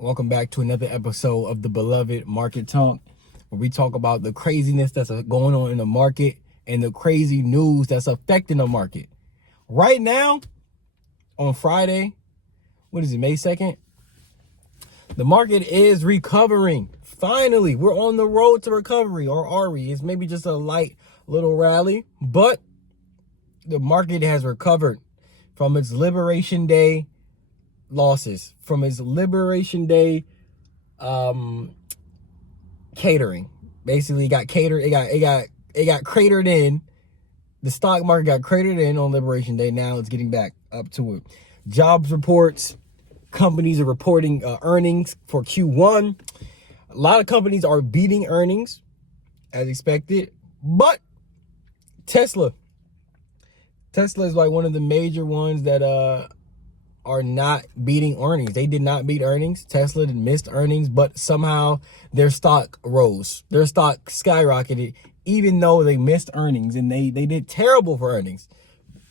Welcome back to another episode of the beloved Market Talk, where we talk about the craziness that's going on in the market and the crazy news that's affecting the market. Right now, on Friday, what is it, May 2nd? The market is recovering. Finally, we're on the road to recovery, or are we? It's maybe just a light little rally, but the market has recovered from its Liberation Day losses, from its Liberation Day catering. Basically, it got catered. It got cratered in. The stock market got cratered in on Liberation Day. Now it's getting back up to it. Jobs reports. Companies are reporting earnings for Q1. A lot of companies are beating earnings as expected, but Tesla is like one of the major ones that are not beating earnings. They did not beat earnings. Tesla missed earnings, but somehow their stock rose. Their stock skyrocketed, even though they missed earnings, and they did terrible for earnings.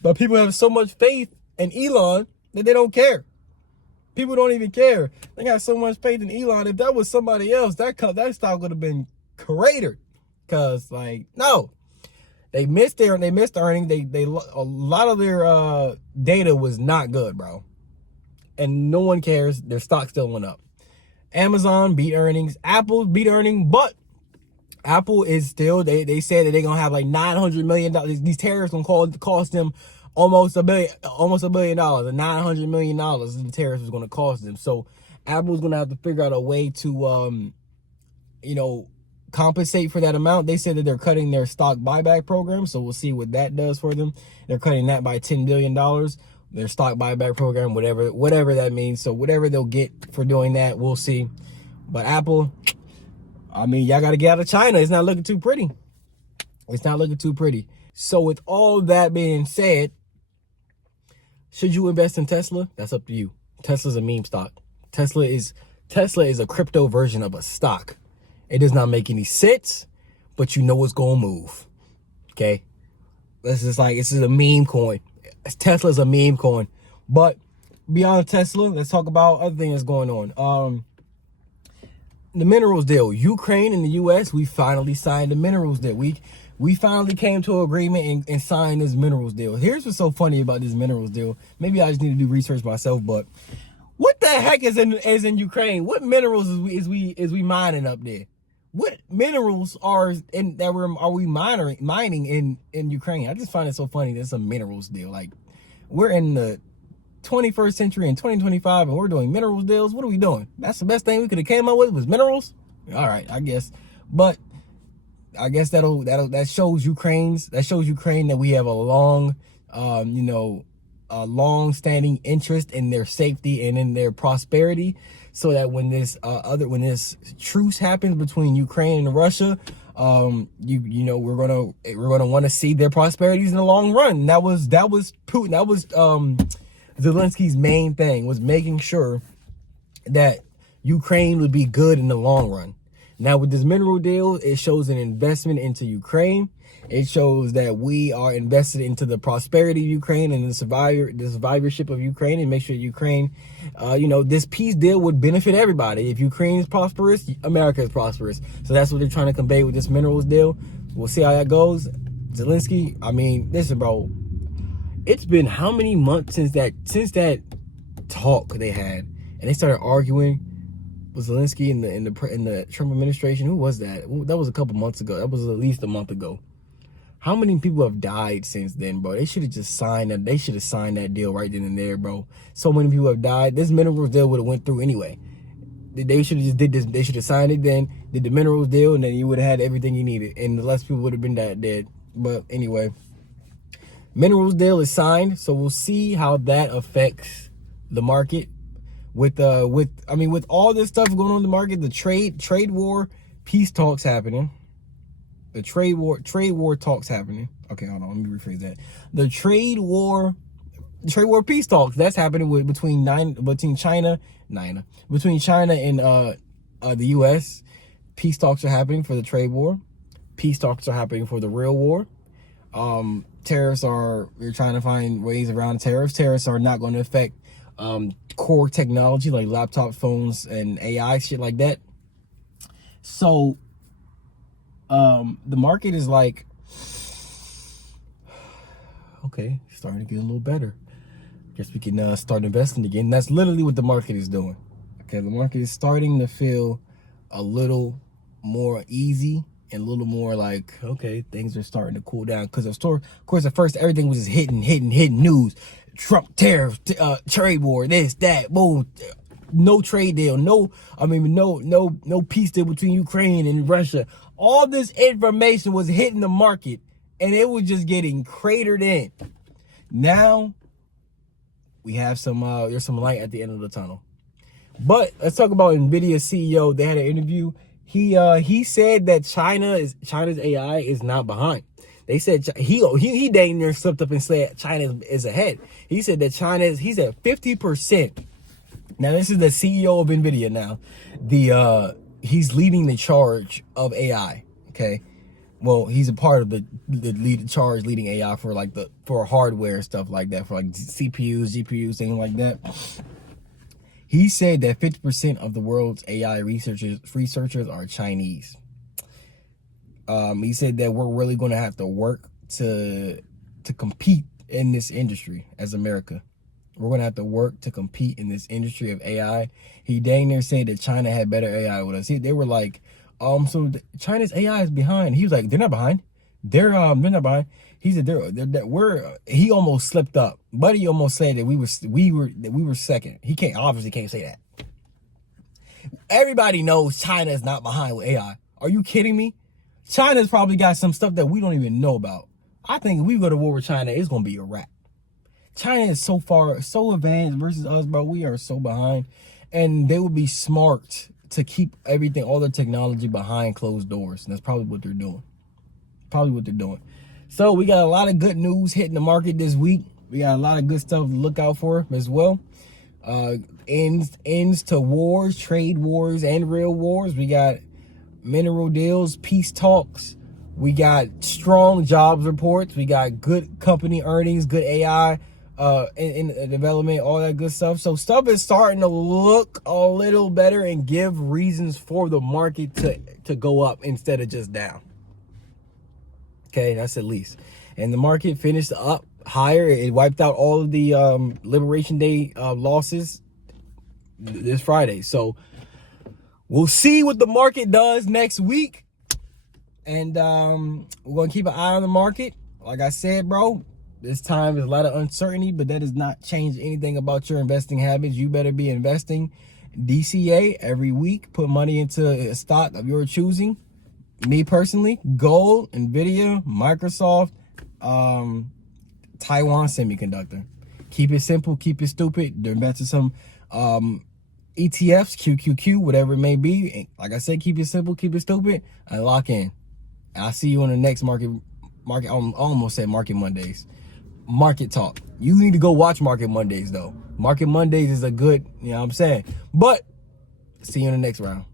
But people have so much faith in Elon that they don't care. People don't even care. They got so much faith in Elon. If that was somebody else, that stock would have been cratered. Cause no, they missed earnings. They a lot of their data was not good, bro. And no one cares. Their stock still went up. Amazon beat earnings. Apple beat earnings, but Apple is still, they said that they're gonna have like $900 million. These tariffs gonna cost them almost $1 billion, and $900 million the tariffs is gonna cost them. So Apple's gonna have to figure out a way to compensate for that amount. They said that they're cutting their stock buyback program, so we'll see what that does for them. They're cutting that by $10 billion. Their stock buyback program, whatever that means. So whatever they'll get for doing that, we'll see. But Apple, I mean, y'all got to get out of China. It's not looking too pretty. It's not looking too pretty. So with all that being said, should you invest in Tesla? That's up to you. Tesla's a meme stock. Tesla is a crypto version of a stock. It does not make any sense, but you know it's going to move. Okay? This is a meme coin. Tesla's a meme coin. But beyond Tesla, let's talk about other things going on. The minerals deal. Ukraine and the U.S., we finally signed the minerals deal. We finally came to an agreement and signed this minerals deal. Here's what's so funny about this minerals deal. Maybe I just need to do research myself, but what the heck is in Ukraine? What minerals is we mining up there? What minerals are we mining in Ukraine? I just find it so funny that it's a minerals deal. Like, we're in the 21st century in 2025 and we're doing minerals deals. What are we doing? That's the best thing we could have came up with, was minerals. All right, I guess. But I guess that shows Ukraine that we have a long-standing interest in their safety and in their prosperity, so that when this truce happens between Ukraine and Russia, we're gonna want to see their prosperities in the long run. And that was Putin. That was Zelensky's main thing, was making sure that Ukraine would be good in the long run. Now with this mineral deal, it shows an investment into Ukraine. It shows that we are invested into the prosperity of Ukraine and the survivorship of Ukraine, and make sure Ukraine, this peace deal would benefit everybody. If Ukraine is prosperous, America is prosperous. So that's what they're trying to convey with this minerals deal. We'll see how that goes. Zelensky, I mean, listen, bro, it's been how many months since that talk they had, and they started arguing with Zelensky in the Trump administration. Who was that? That was a couple months ago. That was at least a month ago. How many people have died since then, bro? They should have just signed that. They should have signed that deal right then and there, bro. So many people have died. This minerals deal would have went through anyway. They should have just did this. They should have signed it then, did the minerals deal, and then you would have had everything you needed, and the less people would have been dead. But anyway, minerals deal is signed, so we'll see how that affects the market. With all this stuff going on in the market, the trade war, peace talks happening. The trade war talks happening. Okay, hold on, let me rephrase that. The trade war peace talks, that's happening between China and the U.S. Peace talks are happening for the trade war. Peace talks are happening for the real war. We're trying to find ways around tariffs. Tariffs are not going to affect core technology like laptop phones and AI shit like that. So the market is like, okay, starting to get a little better. Guess we can start investing again. That's literally what the market is doing. Okay, the market is starting to feel a little more easy and a little more like, okay, things are starting to cool down. Because of course, at first everything was just hitting news. Trump tariff, trade war, this, that, boom. No trade deal, no peace deal between Ukraine and Russia. All this information was hitting the market, and it was just getting cratered in. Now we have there's some light at the end of the tunnel. But let's talk about Nvidia's CEO. They had an interview. He said that China's AI is not behind. They said he dang near slipped up and said China is ahead. He said that he's at 50%. Now this is the CEO of Nvidia. Now he's leading the charge of AI. Okay, well, he's a part of the charge leading AI for like for hardware and stuff like that, for like CPUs, GPUs, things like that. He said that 50% of the world's AI researchers are Chinese. He said that we're really going to have to work to compete in this industry as America. We're going to have to work to compete in this industry of AI. He dang near said that China had better AI with us. They were like, so China's AI is behind. He was like, they're not behind. They're not behind. He said he almost slipped up. Buddy almost said that we were second. He obviously can't say that. Everybody knows China is not behind with AI. Are you kidding me? China's probably got some stuff that we don't even know about. I think if we go to war with China, it's gonna be a wrap. China is so advanced versus us, bro. We are so behind, and they would be smart to keep all the technology behind closed doors. And that's probably what they're doing. So we got a lot of good news hitting the market this week. We got a lot of good stuff to look out for as well. Ends to wars, trade wars, and real wars. We got mineral deals, peace talks. We got strong jobs reports. We got good company earnings, good AI in development, all that good stuff. So stuff is starting to look a little better and give reasons for the market to go up instead of just down. Okay, that's at least. And the market finished up higher. It wiped out all of the Liberation Day losses this Friday. So we'll see what the market does next week. And we're going to keep an eye on the market. Like I said, bro, this time is a lot of uncertainty, but that does not change anything about your investing habits. You better be investing DCA every week. Put money into a stock of your choosing. Me personally, gold, Nvidia, Microsoft, Taiwan Semiconductor. Keep it simple, keep it stupid. Invest in some ETFs, QQQ, whatever it may be. And like I said, keep it simple, keep it stupid, and lock in. I'll see you on the next market. I almost said Market Mondays. Market talk. You need to go watch Market Mondays though. Market Mondays is a good, you know what I'm saying? But see you in the next round.